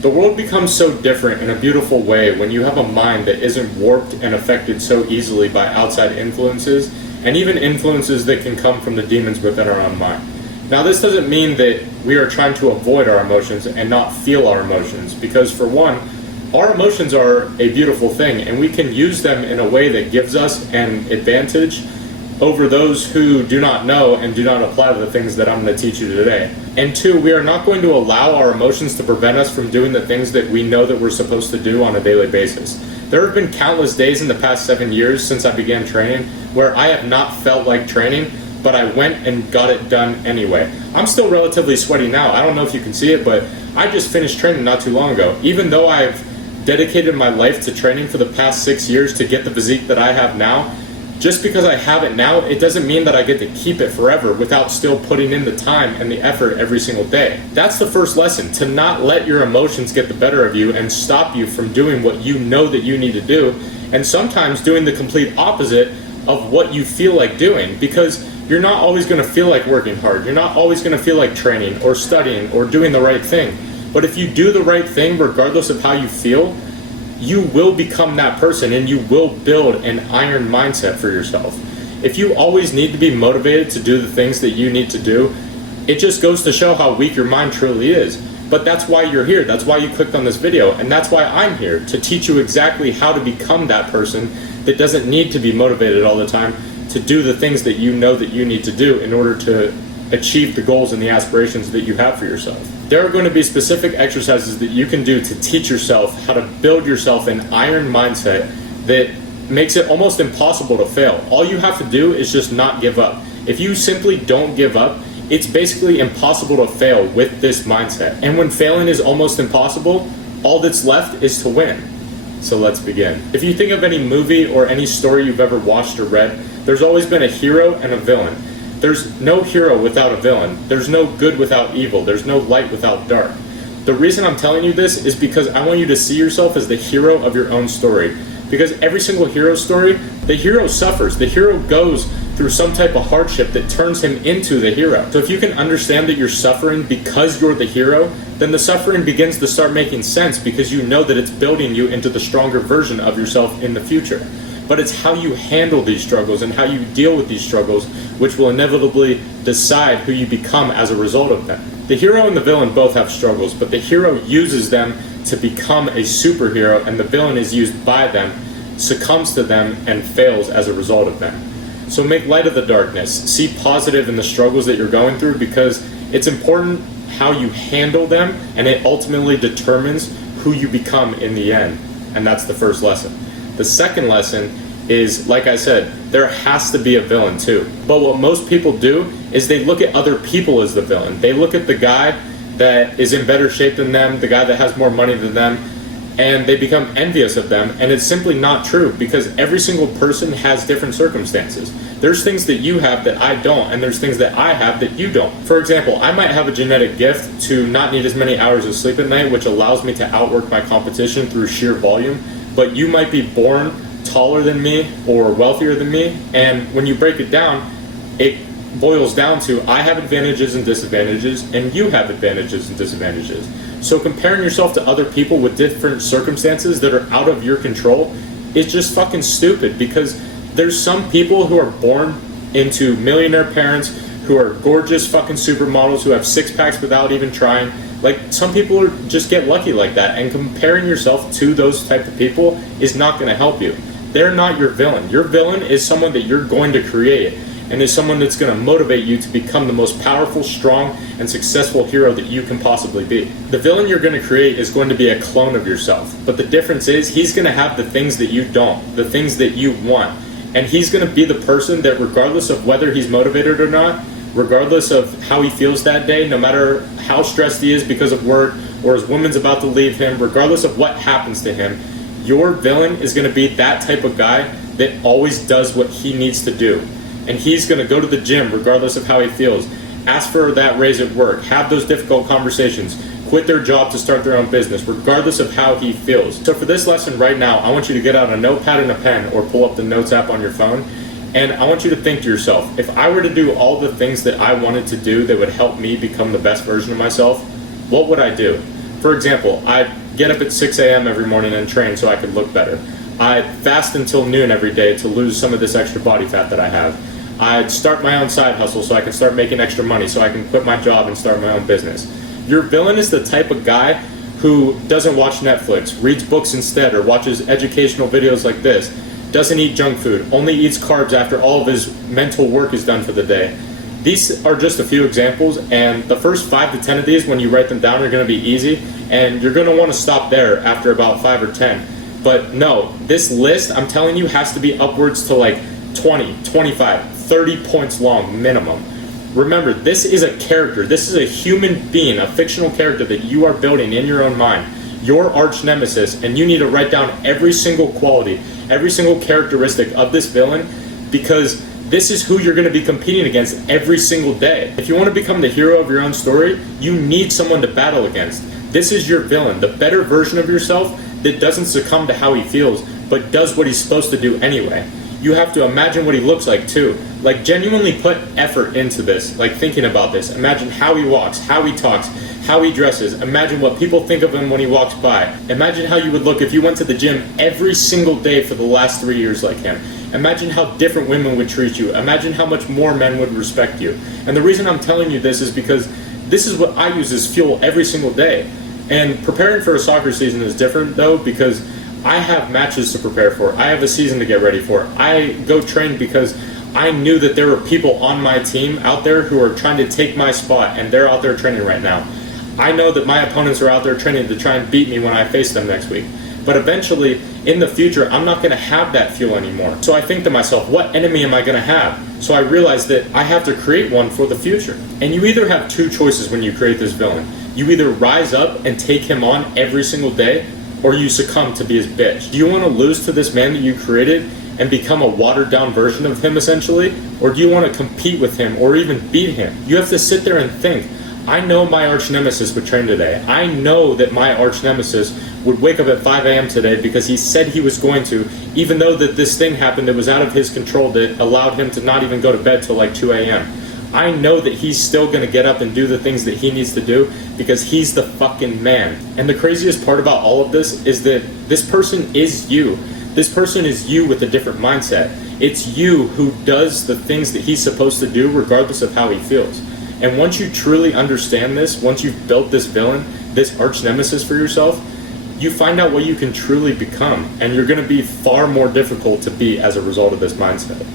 The world becomes so different in a beautiful way when you have a mind that isn't warped and affected so easily by outside influences, and even influences that can come from the demons within our own mind. Now, this doesn't mean that we are trying to avoid our emotions and not feel our emotions, because for one, our emotions are a beautiful thing, and we can use them in a way that gives us an advantage over those who do not know and do not apply to the things that I'm going to teach you today. And two, we are not going to allow our emotions to prevent us from doing the things that we know that we're supposed to do on a daily basis. There have been countless days in the past 7 years since I began training where I have not felt like training, but I went and got it done anyway. I'm still relatively sweaty now. I don't know if you can see it, but I just finished training not too long ago. Even though I've dedicated my life to training for the past 6 years to get the physique that I have now, just because I have it now, it doesn't mean that I get to keep it forever without still putting in the time and the effort every single day. That's the first lesson, to not let your emotions get the better of you and stop you from doing what you know that you need to do, and sometimes doing the complete opposite of what you feel like doing, because you're not always going to feel like working hard. You're not always going to feel like training or studying or doing the right thing. But if you do the right thing, regardless of how you feel, you will become that person, and you will build an iron mindset for yourself. If you always need to be motivated to do the things that you need to do, it just goes to show how weak your mind truly is. But that's why you're here. That's why you clicked on this video, and that's why I'm here, to teach you exactly how to become that person that doesn't need to be motivated all the time to do the things that you know that you need to do in order to achieve the goals and the aspirations that you have for yourself. There are going to be specific exercises that you can do to teach yourself how to build yourself an iron mindset that makes it almost impossible to fail. All you have to do is just not give up. If you simply don't give up, it's basically impossible to fail with this mindset. And when failing is almost impossible, all that's left is to win. So let's begin. If you think of any movie or any story you've ever watched or read, there's always been a hero and a villain. There's no hero without a villain. There's no good without evil. There's no light without dark. The reason I'm telling you this is because I want you to see yourself as the hero of your own story. Because every single hero story, the hero suffers. The hero goes through some type of hardship that turns him into the hero. So if you can understand that you're suffering because you're the hero, then the suffering begins to start making sense, because you know that it's building you into the stronger version of yourself in the future. But it's how you handle these struggles and how you deal with these struggles which will inevitably decide who you become as a result of them. The hero and the villain both have struggles, but the hero uses them to become a superhero, and the villain is used by them, succumbs to them, and fails as a result of them. So make light of the darkness. See positive in the struggles that you're going through, because it's important how you handle them, and it ultimately determines who you become in the end. And that's the first lesson. The second lesson is, like I said, there has to be a villain too. But what most people do is they look at other people as the villain. They look at the guy that is in better shape than them, the guy that has more money than them, and they become envious of them. And it's simply not true, because every single person has different circumstances. There's things that you have that I don't, and there's things that I have that you don't. For example, I might have a genetic gift to not need as many hours of sleep at night, which allows me to outwork my competition through sheer volume. But you might be born taller than me or wealthier than me, and when you break it down, it boils down to I have advantages and disadvantages, and you have advantages and disadvantages. So comparing yourself to other people with different circumstances that are out of your control is just fucking stupid, because there's some people who are born into millionaire parents who are gorgeous fucking supermodels who have six packs without even trying. Like, some people just get lucky like that, and comparing yourself to those type of people is not going to help you. They're not your villain. Your villain is someone that you're going to create, and is someone that's going to motivate you to become the most powerful, strong, and successful hero that you can possibly be. The villain you're going to create is going to be a clone of yourself, but the difference is he's going to have the things that you don't, the things that you want, and he's going to be the person that, regardless of whether he's motivated or not, regardless of how he feels that day, no matter how stressed he is because of work, or his woman's about to leave him, regardless of what happens to him, your villain is going to be that type of guy that always does what he needs to do. And he's going to go to the gym regardless of how he feels, ask for that raise at work, have those difficult conversations, quit their job to start their own business, regardless of how he feels. So for this lesson right now, I want you to get out a notepad and a pen, or pull up the notes app on your phone, and I want you to think to yourself, if I were to do all the things that I wanted to do that would help me become the best version of myself, what would I do? For example, I get up at 6 a.m. every morning and train so I could look better. I fast until noon every day to lose some of this extra body fat that I have. I'd start my own side hustle so I can start making extra money so I can quit my job and start my own business. Your villain is the type of guy who doesn't watch Netflix, reads books instead, or watches educational videos like this, doesn't eat junk food, only eats carbs after all of his mental work is done for the day. These are just a few examples, and the first 5 to 10 of these, when you write them down, are going to be easy, and you're going to want to stop there after about 5 or 10. But no, this list, I'm telling you, has to be upwards to like 20, 25, 30 points long minimum. Remember, this is a character. This is a human being, a fictional character that you are building in your own mind, your arch nemesis, and you need to write down every single quality, every single characteristic of this villain, because this is who you're going to be competing against every single day. If you want to become the hero of your own story, you need someone to battle against. This is your villain, the better version of yourself that doesn't succumb to how he feels, but does what he's supposed to do anyway. You have to imagine what he looks like too. Like, genuinely put effort into this, like thinking about this. Imagine how he walks, how he talks, how he dresses. Imagine what people think of him when he walks by. Imagine how you would look if you went to the gym every single day for the last 3 years like him. Imagine how different women would treat you. Imagine how much more men would respect you. And the reason I'm telling you this is because this is what I use as fuel every single day. And preparing for a soccer season is different though, because I have matches to prepare for. I have a season to get ready for. I go train because I knew that there were people on my team out there who are trying to take my spot, and they're out there training right now. I know that my opponents are out there training to try and beat me when I face them next week. But eventually, in the future, I'm not going to have that fuel anymore. So I think to myself, what enemy am I going to have? So I realized that I have to create one for the future. And you either have two choices when you create this villain. You either rise up and take him on every single day, or you succumb to be his bitch. Do you want to lose to this man that you created and become a watered down version of him essentially? Or do you want to compete with him or even beat him? You have to sit there and think, I know my arch nemesis would train today. I know that my arch nemesis would wake up at 5 a.m. today because he said he was going to, even though that this thing happened that was out of his control that allowed him to not even go to bed till like 2 a.m. I know that he's still going to get up and do the things that he needs to do because he's the fucking man. And the craziest part about all of this is that this person is you. This person is you with a different mindset. It's you who does the things that he's supposed to do regardless of how he feels. And once you truly understand this, once you've built this villain, this arch nemesis for yourself, you find out what you can truly become. And you're going to be far more difficult to beat as a result of this mindset.